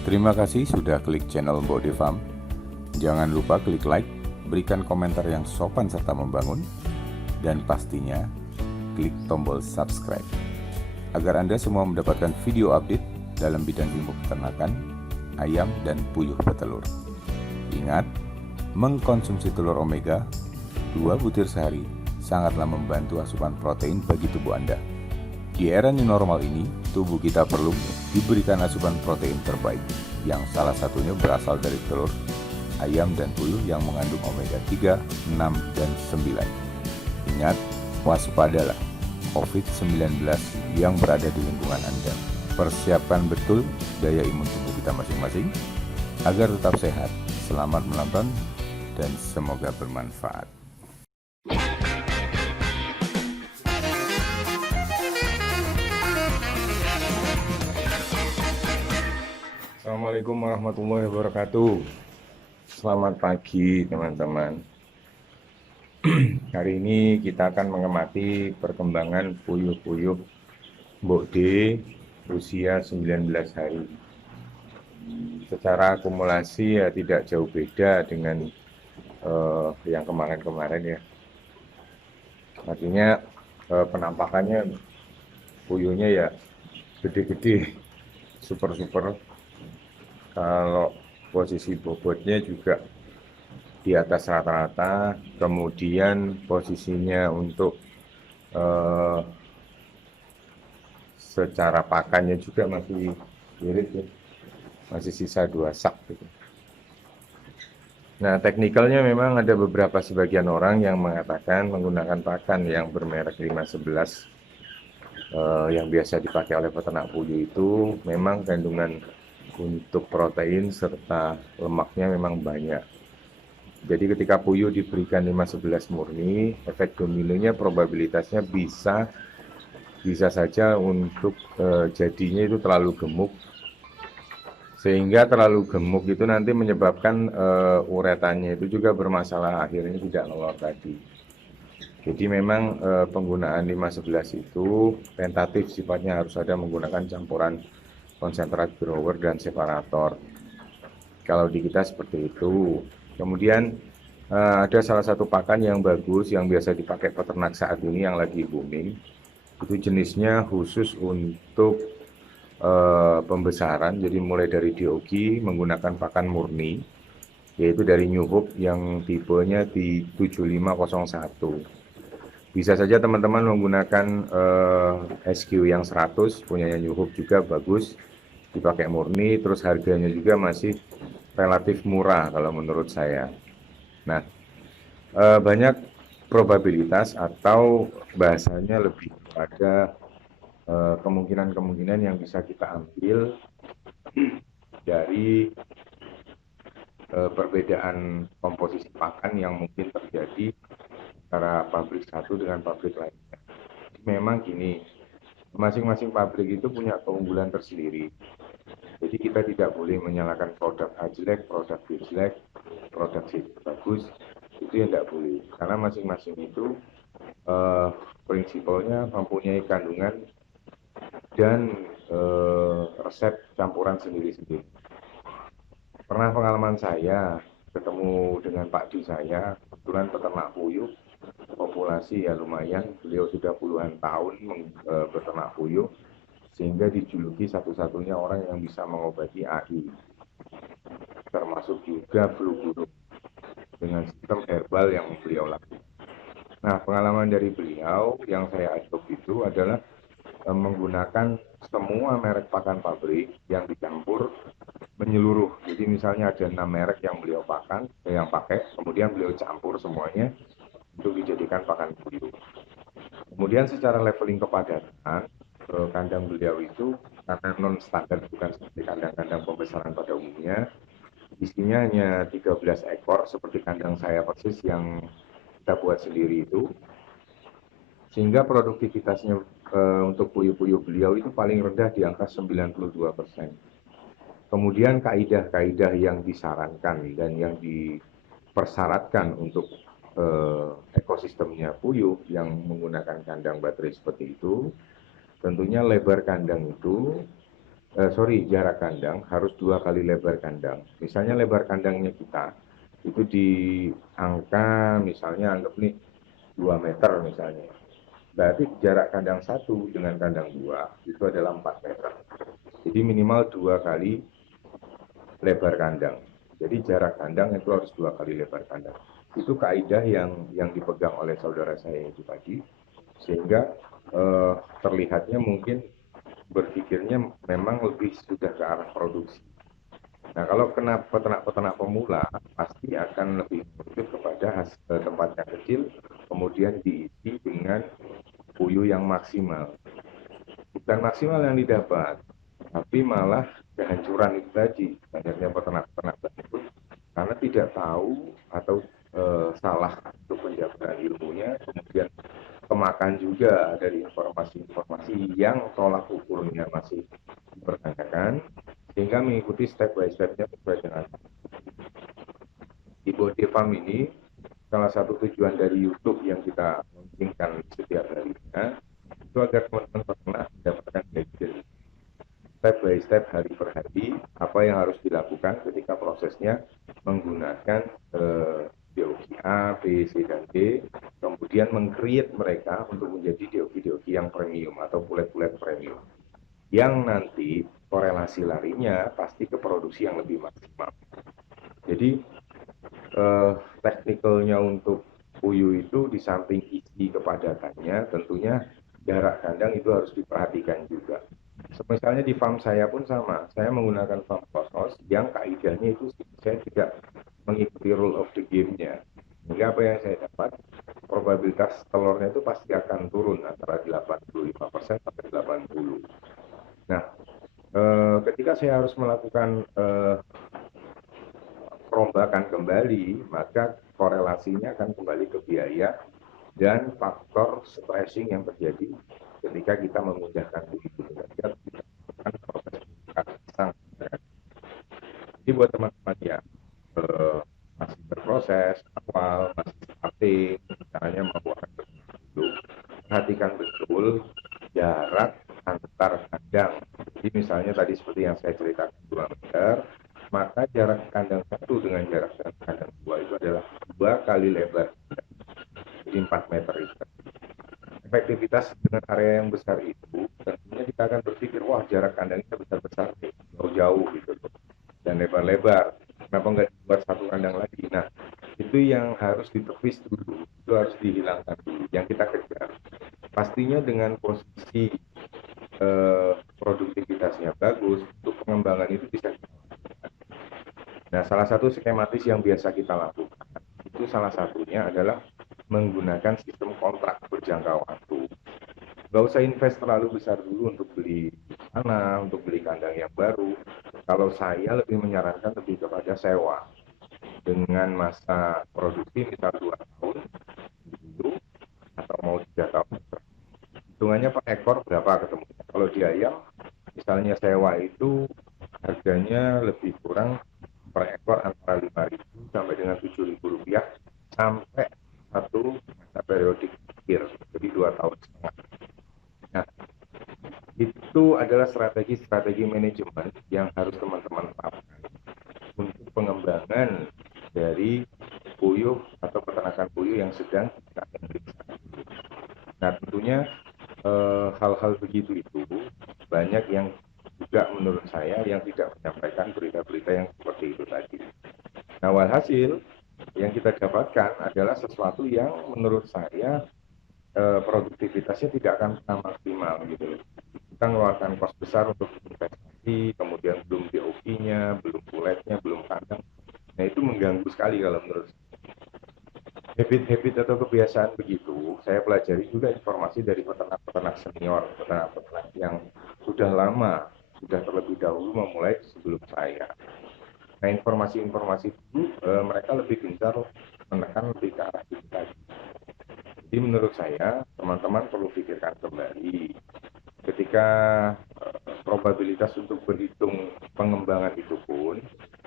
Terima kasih sudah klik channel Bode Farm. Jangan lupa klik like, berikan komentar yang sopan serta membangun, dan pastinya klik tombol subscribe agar Anda semua mendapatkan video update dalam bidang ilmu peternakan, ayam, dan puyuh petelur. Ingat, mengkonsumsi telur omega 2 butir sehari sangatlah membantu asupan protein bagi tubuh Anda. Di era new normal ini, tubuh kita perlu diberikan asupan protein terbaik, yang salah satunya berasal dari telur, ayam, dan puyuh yang mengandung omega 3, 6, dan 9. Ingat, waspadalah COVID-19 yang berada di lingkungan Anda. Persiapkan betul daya imun tubuh kita masing-masing agar tetap sehat. Selamat menonton dan semoga bermanfaat. Assalamualaikum warahmatullahi wabarakatuh. Selamat pagi teman-teman. Hari ini kita akan mengamati perkembangan puyuh-puyuh Mbok D usia 19 hari. Secara akumulasi ya tidak jauh beda dengan yang kemarin-kemarin ya. Artinya penampakannya puyuhnya ya gede-gede, super-super. Kalau posisi bobotnya juga di atas rata-rata, kemudian posisinya untuk secara pakannya juga masih irit ya, masih sisa 2 sak gitu. Nah, teknikalnya memang ada beberapa sebagian orang yang mengatakan menggunakan pakan yang bermerek 511 yang biasa dipakai oleh peternak puyuh itu memang kandungan untuk protein serta lemaknya memang banyak. Jadi ketika puyuh diberikan 511 murni, efek dominonya probabilitasnya bisa saja untuk jadinya itu terlalu gemuk, sehingga terlalu gemuk itu nanti menyebabkan uretannya itu juga bermasalah, akhirnya tidak nelor tadi. Jadi memang penggunaan 511 itu tentatif sifatnya, harus ada menggunakan campuran konsentrat grower dan separator. Kalau di kita seperti itu. Kemudian ada salah satu pakan yang bagus yang biasa dipakai peternak saat ini yang lagi booming. Itu jenisnya khusus untuk pembesaran. Jadi mulai dari DOG menggunakan pakan murni, yaitu dari New Hope yang tipenya di 7501. Bisa saja teman-teman menggunakan SQ yang 100, punyanya New Hope juga bagus, dipakai murni, terus harganya juga masih relatif murah kalau menurut saya. Nah, banyak probabilitas atau bahasanya lebih pada kemungkinan-kemungkinan yang bisa kita ambil dari perbedaan komposisi pakan yang mungkin terjadi antara pabrik satu dengan pabrik lainnya. Memang gini, masing-masing pabrik itu punya keunggulan tersendiri. Jadi kita tidak boleh menyalahkan produk A jelek, produk B jelek, produk C bagus, itu yang tidak boleh. Karena masing-masing itu prinsipalnya mempunyai kandungan dan resep campuran sendiri-sendiri. Pernah pengalaman saya ketemu dengan Pak Du saya, kebetulan peternak puyuh, populasi ya lumayan, beliau sudah puluhan tahun beternak puyuh, sehingga dijuluki satu-satunya orang yang bisa mengobati AI, termasuk juga flu burung dengan sistem herbal yang beliau lakukan. Nah, pengalaman dari beliau yang saya adop itu adalah menggunakan semua merek pakan pabrik yang dicampur menyeluruh. Jadi misalnya ada 6 merek yang beliau pakai, kemudian beliau campur semuanya untuk dijadikan pakan puyuh. Kemudian secara leveling kepadatan, kandang beliau itu karena non standar, bukan seperti kandang-kandang pembesaran pada umumnya, isinya hanya 13 ekor seperti kandang saya persis yang kita buat sendiri itu, sehingga produktivitasnya untuk puyuh-puyuh beliau itu paling rendah di angka 92%. Kemudian kaidah-kaidah yang disarankan dan yang dipersyaratkan untuk ekosistemnya puyuh yang menggunakan kandang baterai seperti itu, tentunya lebar kandang itu jarak kandang harus 2 kali lebar kandang. Misalnya lebar kandangnya kita itu di angka misalnya anggap nih 2 meter misalnya. Berarti jarak kandang satu dengan kandang dua itu adalah 4 meter. Jadi minimal 2 kali lebar kandang. Jadi jarak kandang itu harus 2 kali lebar kandang. Itu kaidah yang dipegang oleh saudara saya itu tadi, sehingga terlihatnya mungkin berpikirnya memang lebih sudah ke arah produksi. Nah, kalau kena peternak-peternak pemula, pasti akan lebih merujuk kepada tempat yang kecil, kemudian diisi dengan puyuh yang maksimal. Bukan maksimal yang didapat, tapi malah kehancuran itu tadi. Banyaknya peternak-peternak tersebut karena tidak tahu atau salah untuk penjabaran ilmunya, kemudian kemakan juga dari informasi-informasi yang tolak ukurnya masih dipertanyakan, sehingga mengikuti step by step-nya sesuai dengan di Body Farm ini. Salah satu tujuan dari YouTube yang kita launchingkan setiap harinya itu agar teman-teman pernah mendapatkan guidance step by step, hari per hari, apa yang harus dilakukan ketika prosesnya menggunakan DOQ A, B, C, dan D, kemudian meng-create mereka untuk menjadi DOQ yang premium atau pulet-pulet premium, yang nanti korelasi larinya pasti ke produksi yang lebih maksimal. Jadi teknikalnya untuk puyuh itu di samping isi kepadatannya, tentunya jarak kandang itu harus diperhatikan juga. Misalnya di farm saya pun sama, saya menggunakan farm close yang kaidahnya itu saya tidak mengikuti rule of the game-nya. Sehingga apa yang saya dapat, probabilitas telurnya itu pasti akan turun antara 85% sampai 80%. Nah, ketika saya harus melakukan perombakan kembali, maka korelasinya akan kembali ke biaya dan faktor stressing yang terjadi ketika kita memindahkan begitu. Kita melakukan proses pasang. Jadi buat teman-teman yang masih berproses awal, masih starting, caranya mau akan dulu, perhatikan betul jarak antar kandang. Jadi misalnya tadi seperti yang saya ceritakan 2 meter, maka jarak kandang satu dengan jarak kandang dua itu adalah 2 kali lebar, jadi 4 meter itu. Efektivitas dengan area yang besar itu, tentunya kita akan berpikir, wah jarak kandangnya besar-besar nih, jauh-jauh gitu loh, dan lebar-lebar. Kenapa nggak dibuat satu kandang lagi? Nah, itu yang harus ditepis dulu, itu harus dihilangkan dulu. Yang kita kejar, pastinya dengan posisi produktivitasnya bagus, untuk pengembangan itu bisa. Nah, salah satu skematis yang biasa kita lakukan, itu salah satunya adalah menggunakan sistem kontrak berjangka waktu. Nggak usah invest terlalu besar dulu untuk beli tanah, untuk beli kandang yang baru. Kalau saya lebih menyarankan lebih kepada sewa dengan masa produksi misal 2 tahun dulu, atau mau 3 tahun. Hitungannya per ekor berapa ketemu. Kalau di ayam, misalnya sewa itu harganya lebih kurang per ekor antara 5.000 sampai dengan 7.000 rupiah sampai satu masa periodik akhir, jadi 2 tahun setengah. Nah, itu adalah strategi manajemen yang harus teman-teman terapkan untuk pengembangan dari puyuh atau peternakan puyuh yang sedang kita periksa. Nah, tentunya hal-hal begitu itu banyak yang juga menurut saya yang tidak menyampaikan berita-berita yang seperti itu tadi. Nah, walhasil yang kita dapatkan adalah sesuatu yang menurut saya produktivitasnya tidak akan pernah maksimal gitu. Kita mengeluarkan kos besar untuk investasi, kemudian belum DOP-nya, belum puletnya, belum kandang. Nah, itu mengganggu sekali kalau menurut saya. Habit-habit atau kebiasaan begitu, saya pelajari juga informasi dari peternak-peternak senior, peternak-peternak yang sudah lama, sudah terlebih dahulu memulai sebelum saya. Nah, informasi-informasi itu mereka lebih gencar menekan lebih ke arah itu tadi. Jadi menurut saya, teman-teman perlu pikirkan kembali ketika probabilitas untuk berhitung pengembangan itu pun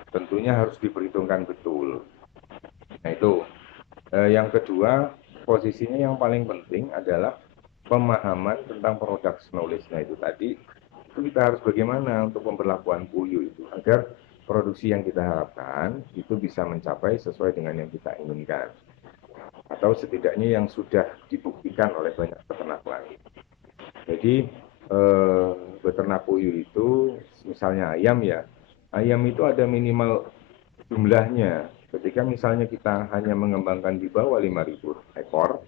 tentunya harus diperhitungkan betul. Nah, itu. Yang kedua, posisinya yang paling penting adalah pemahaman tentang product knowledge-nya itu tadi, itu kita harus bagaimana untuk pemberlakuan puyuh itu agar produksi yang kita harapkan itu bisa mencapai sesuai dengan yang kita inginkan, atau setidaknya yang sudah dibuktikan oleh banyak peternak lain. Jadi beternak puyuh itu misalnya ayam ya, ayam itu ada minimal jumlahnya. Ketika misalnya kita hanya mengembangkan di bawah 5.000 ekor,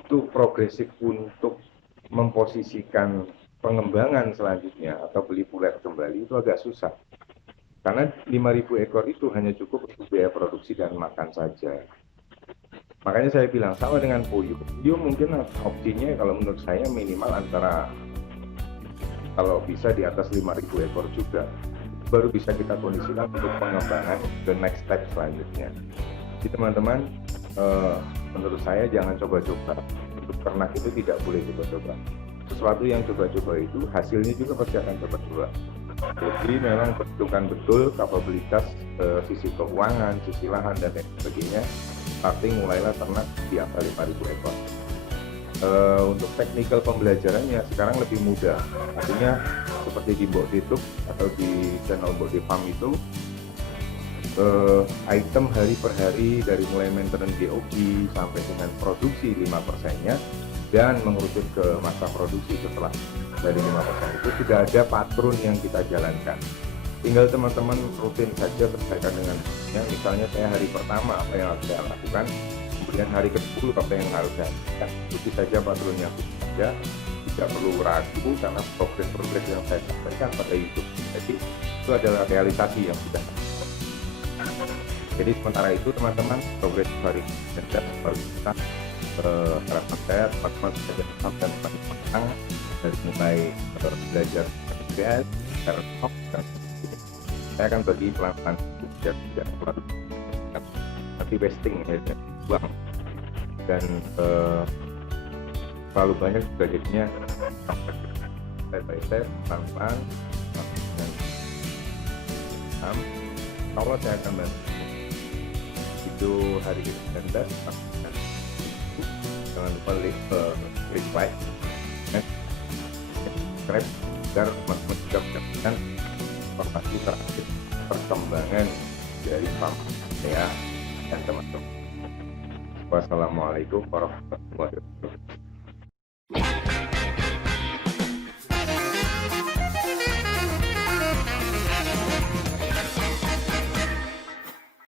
itu progresif untuk memposisikan pengembangan selanjutnya atau beli pulet kembali itu agak susah. Karena 5.000 ekor itu hanya cukup untuk biaya produksi dan makan saja. Makanya saya bilang sama dengan puyuh. Puyuh mungkin opsinya kalau menurut saya minimal antara, kalau bisa di atas 5.000 ekor juga, baru bisa kita kondisikan untuk pengembangan ke next step selanjutnya. Jadi teman-teman, menurut saya jangan coba-coba. Untuk ternak itu tidak boleh coba-coba. Sesuatu yang coba-coba itu hasilnya juga pasti akan coba-coba. Jadi memang perhitungkan betul kapabilitas sisi keuangan, sisi lahan dan lain sebagainya. Starting mulailah ternak di angka 5.000 ekor. Untuk teknikal pembelajarannya sekarang lebih mudah. Artinya seperti di Mbok YouTube atau di channel Mbok Farm itu, item hari per hari dari mulai maintenance GOP sampai dengan produksi 5%-nya dan mengerucut ke masa produksi setelah dari 5% itu sudah ada patron yang kita jalankan. Tinggal teman-teman rutin saja berkaitan dengan misalnya saya hari pertama apa yang harus saya lakukan, kemudian hari ke-10 apa yang harus saya lakukan. Ikuti saja patronnya saja, tidak perlu ragu karena progres-progres yang saya sampaikan pada YouTube. Jadi itu adalah realisasi yang sudah. Jadi sementara itu teman-teman, progres hari dan baru kita harapan saya teman-teman saja dan teman-teman dari mulai belajar PPS, Airsoft, dan saya akan bagi pelan-pelan biar tidak nanti wasting ya, buang dan terlalu banyak juga jadinya step by step, pelan-pelan dan kalau saya akan bantu video hari ke-19 jangan lupa klik like dan subscribe agar teman-teman juga mendapatkan informasi terakhir perkembangan dari farm saya dan teman-teman. Wassalamualaikum warahmatullahi wabarakatuh.